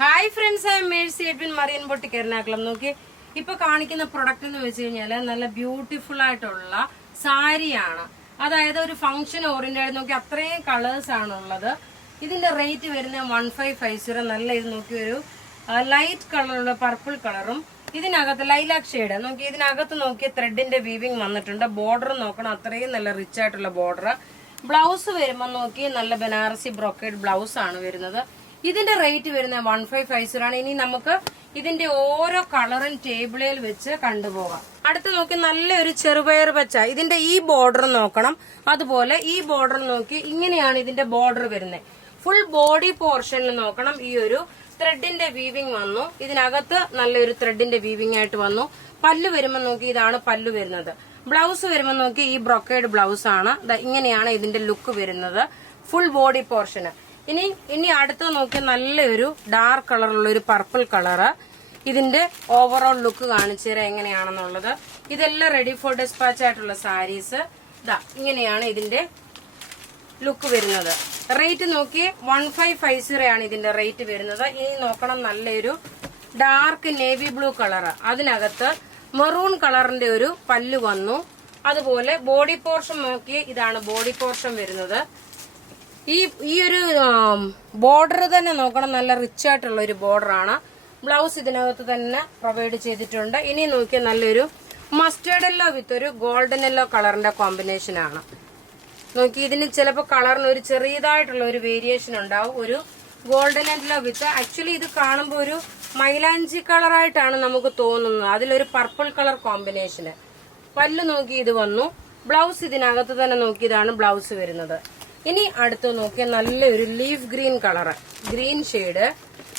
Hi friends, I M Mercy Edwin marine boutique Ernakulam. നോക്കി ഇപ്പൊ കാണിക്കുന്ന പ്രൊഡക്റ്റ് എന്ന് വെച്ച് കഴിഞ്ഞാല് നല്ല ബ്യൂട്ടിഫുൾ ആയിട്ടുള്ള സാരിയാണ്. അതായത് ഒരു ഫംഗ്ഷൻ ഓറിയന്റഡ്. നോക്കി അത്രയും കളേഴ്സ് ആണുള്ളത്. ഇതിന്റെ റേറ്റ് വരുന്നത് 1550. നല്ല ഇത് നോക്കി ഒരു ലൈറ്റ് കളറുള്ള പർപ്പിൾ കളറും ഇതിനകത്ത് ലൈലാക് ഷെയ്ഡ്. നോക്കി ഇതിനകത്ത് നോക്കി ത്രെഡിന്റെ വീവിങ് വന്നിട്ടുണ്ട്. ബോർഡർ നോക്കണം, അത്രയും നല്ല റിച്ച് ആയിട്ടുള്ള ബോർഡർ. ബ്ലൗസ് വരുമ്പോൾ നോക്കി നല്ല ബനാറസി ബ്രോക്കേഡ് ബ്ലൗസ് ആണ് വരുന്നത്. ഇതിന്റെ റേറ്റ് വരുന്നത് 1550 ആണ്. ഇനി നമുക്ക് ഇതിന്റെ ഓരോ കളറും ടേബിളിൽ വെച്ച് കണ്ടുപോകാം. അടുത്ത് നോക്കി നല്ലൊരു ചെറുപയർ പച്ച. ഇതിന്റെ ഈ ബോർഡർ നോക്കണം. അതുപോലെ ഈ ബോർഡർ നോക്കി ഇങ്ങനെയാണ് ഇതിന്റെ ബോർഡർ വരുന്നത്. ഫുൾ ബോഡി പോർഷനിൽ നോക്കണം. ഈ ഒരു ത്രെഡിന്റെ വീവിങ് വന്നു. ഇതിനകത്ത് നല്ലൊരു ത്രെഡിന്റെ വീവിങ് ആയിട്ട് വന്നു. പല്ല് വരുമ്പോൾ നോക്കി ഇതാണ് പല്ല് വരുന്നത്. ബ്ലൗസ് വരുമ്പോൾ നോക്കി ഈ ബ്രൊക്കേഡ് ബ്ലൗസ് ആണ്. ഇങ്ങനെയാണ് ഇതിന്റെ ലുക്ക് വരുന്നത്, ഫുൾ ബോഡി പോർഷന്. ഇനി അടുത്ത് നോക്കി നല്ലൊരു ഡാർക്ക് കളറുള്ള ഒരു പർപ്പിൾ കളറ്. ഇതിന്റെ ഓവറോൾ ലുക്ക് കാണിച്ചു തരാം എങ്ങനെയാണെന്നുള്ളത്. ഇതെല്ലാം റെഡി ഫോർ ഡെസ്പാച്ച് ആയിട്ടുള്ള സാരീസ്. ഇങ്ങനെയാണ് ഇതിന്റെ ലുക്ക് വരുന്നത്. റേറ്റ് നോക്കി 1550 ആണ് ഇതിന്റെ റേറ്റ് വരുന്നത്. ഇനി നോക്കണം നല്ലൊരു ഡാർക്ക് നേവി ബ്ലൂ കളറ്. അതിനകത്ത് മെറൂൺ കളറിന്റെ ഒരു പല്ല് വന്നു. അതുപോലെ ബോഡി പോർഷൻ നോക്കി ഇതാണ് ബോഡി പോർഷൻ വരുന്നത്. ഈ ഒരു ബോർഡർ തന്നെ നോക്കണം, നല്ല റിച്ച് ആയിട്ടുള്ള ഒരു ബോർഡർ ആണ്. ബ്ലൗസ് ഇതിനകത്ത് തന്നെ പ്രൊവൈഡ് ചെയ്തിട്ടുണ്ട്. ഇനി നോക്കിയാൽ നല്ലൊരു മസ്റ്റേർഡ് യെല്ലോ വിത്ത് ഒരു ഗോൾഡൻ യെല്ലോ കളറിന്റെ കോമ്പിനേഷൻ ആണ്. നോക്കി ഇതിന് ചിലപ്പോൾ കളറിന് ഒരു ചെറിയതായിട്ടുള്ള ഒരു വേരിയേഷൻ ഉണ്ടാവും. ഒരു ഗോൾഡൻ യെല്ലോ വിത്ത് ആക്ച്വലി ഇത് കാണുമ്പോൾ ഒരു മൈലാഞ്ചി കളറായിട്ടാണ് നമുക്ക് തോന്നുന്നത്. അതിലൊരു പർപ്പിൾ കളർ കോമ്പിനേഷന്. പല്ല് നോക്കി ഇത് വന്നു. ബ്ലൗസ് ഇതിനകത്ത് തന്നെ നോക്കിയതാണ് ബ്ലൗസ് വരുന്നത്. ഇനി അടുത്ത് നോക്കിയാൽ നല്ലൊരു leaf green colour, green shade.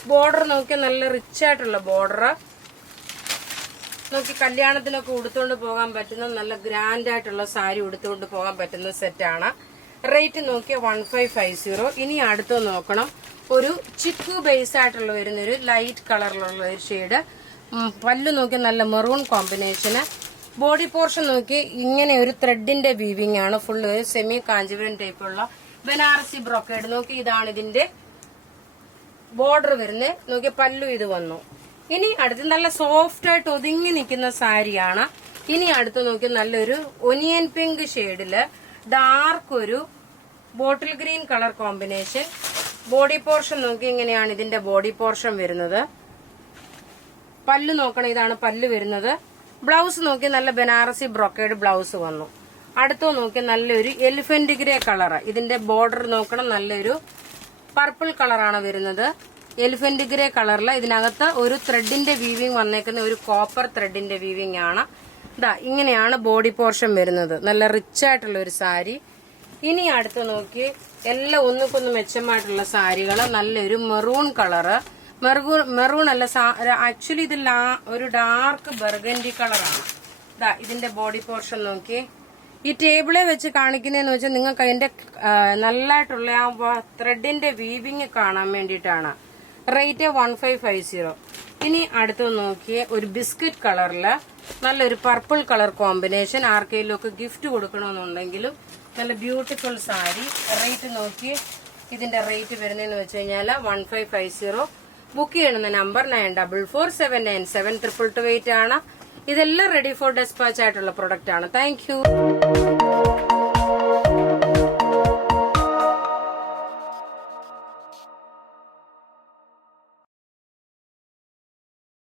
Border നോക്കിയാൽ നല്ല റിച്ച് ആയിട്ടുള്ള ബോർഡർ. നോക്കി കല്യാണത്തിനൊക്കെ ഉടുത്തുകൊണ്ട് പോകാൻ പറ്റുന്ന നല്ല ഗ്രാൻഡ് ആയിട്ടുള്ള സാരി ഉടുത്തുകൊണ്ട് പോകാൻ പറ്റുന്ന സെറ്റാണ്. റേറ്റ് നോക്കിയാൽ 1550. ഇനി അടുത്ത് നോക്കണം ഒരു ചിക്കു ബേസ് ആയിട്ടുള്ള വരുന്നൊരു ലൈറ്റ് കളറിലുള്ള ഒരു ഷെയ്ഡ്. പല്ല് നോക്കിയാൽ നല്ല മെറൂൺ കോമ്പിനേഷന്. ബോഡി പോർഷൻ നോക്കി ഇങ്ങനെ ഒരു ത്രെഡിന്റെ വീവിംഗ് ആണ്. ഫുള്ള് ഒരു സെമി കാഞ്ചീപുരം ടൈപ്പുള്ള ബനാറസി ബ്രൊക്കേഡ്. നോക്കി ഇതാണ് ഇതിന്റെ ബോർഡർ വരുന്നത്. നോക്കി പല്ലു ഇത് വന്നു. ഇനി അടുത്ത് നല്ല സോഫ്റ്റ് ആയിട്ട് ഒതുങ്ങി നിൽക്കുന്ന സാരിയാണ്. ഇനി അടുത്ത് നോക്കി നല്ലൊരു ഒനിയൻ പിങ്ക് ഷെയ്ഡില് ഡാർക്ക് ഒരു bottle green colour combination. Body portion നോക്കി ഇങ്ങനെയാണ് ഇതിന്റെ ബോഡി പോർഷൻ വരുന്നത്. പല്ല് നോക്കണം, ഇതാണ് പല്ല് വരുന്നത്. ബ്ലൗസ് നോക്കി നല്ല ബനാറസി ബ്രൊക്കേഡ് ബ്ലൗസ് വന്നു. അടുത്തോ നോക്കി നല്ലൊരു എലിഫന്റ് ഗ്രേ കളറ്. ഇതിന്റെ ബോർഡർ നോക്കണം, നല്ലൊരു പർപ്പിൾ കളറാണ് വരുന്നത്. എലിഫന്റ് ഗ്രേ കളറിൽ ഇതിനകത്ത് ഒരു ത്രെഡിന്റെ വീവിംഗ് വന്നേക്കുന്ന ഒരു കോപ്പർ ത്രെഡിന്റെ വീവിംഗ് ആണ്. ഇങ്ങനെയാണ് ബോഡി പോർഷൻ വരുന്നത്. നല്ല റിച്ച് ആയിട്ടുള്ള ഒരു സാരി. ഇനി അടുത്ത് നോക്കി എല്ലാം ഒന്നുകൊന്ന് മെച്ചമായിട്ടുള്ള സാരികൾ. നല്ലൊരു മെറൂൺ കളറ്. മെറൂൺ അല്ല, ആക്ച്വലി ഇത് ഒരു ഡാർക്ക് ബർഗൻഡി കളറാണ്. ഇതിന്റെ ബോഡി പോർഷൻ നോക്കി. ഈ ടേബിളെ വെച്ച് കാണിക്കുന്നതെന്ന് വെച്ചാൽ നിങ്ങൾക്ക് അതിന്റെ നല്ലതായിട്ടുള്ള ആ ത്രെഡിന്റെ വീവിങ് കാണാൻ വേണ്ടിയിട്ടാണ്. റേറ്റ് 1550. ഇനി അടുത്ത് നോക്കിയ ഒരു ബിസ്ക്കറ്റ് കളറില് നല്ലൊരു പർപ്പിൾ കളർ കോമ്പിനേഷൻ. ആർക്കെങ്കിലും ഒക്കെ ഗിഫ്റ്റ് കൊടുക്കണമെന്നുണ്ടെങ്കിലും നല്ല ബ്യൂട്ടിഫുൾ സാരി. റേറ്റ് നോക്കി ഇതിന്റെ റേറ്റ് വരുന്നതെന്ന് വെച്ച് കഴിഞ്ഞാൽ 1550. ബുക്ക് ചെയ്യുന്ന നമ്പർ 9447972228 ആണ്. ഇതെല്ലാം റെഡി ഫോർ ഡെസ്പാച്ച് ആയിട്ടുള്ള പ്രൊഡക്റ്റ് ആണ്. Thank you.